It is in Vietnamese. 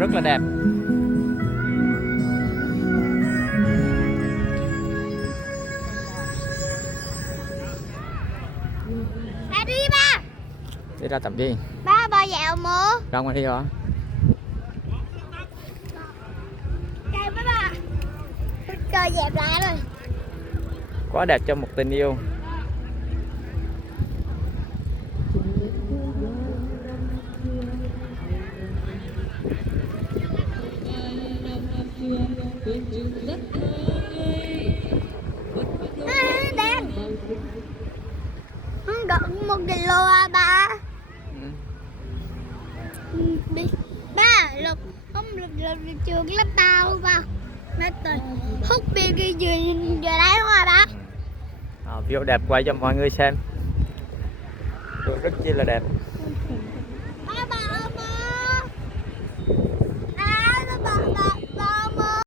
rất là đẹp. Ba đi ba. Đi ra tập gì? Ba bò dạo mưa. Ra ngoài đi hả? Kìa ba. Trời dẹp lại rồi. Quá đẹp cho một tình yêu. Đen. Không gần 1 kg à ba. Ba lục không lục trường lớp tao ba. Nó từ hút bia kia vừa đấy không à ba. View đẹp quay cho mọi người xem. View rất chi là đẹp.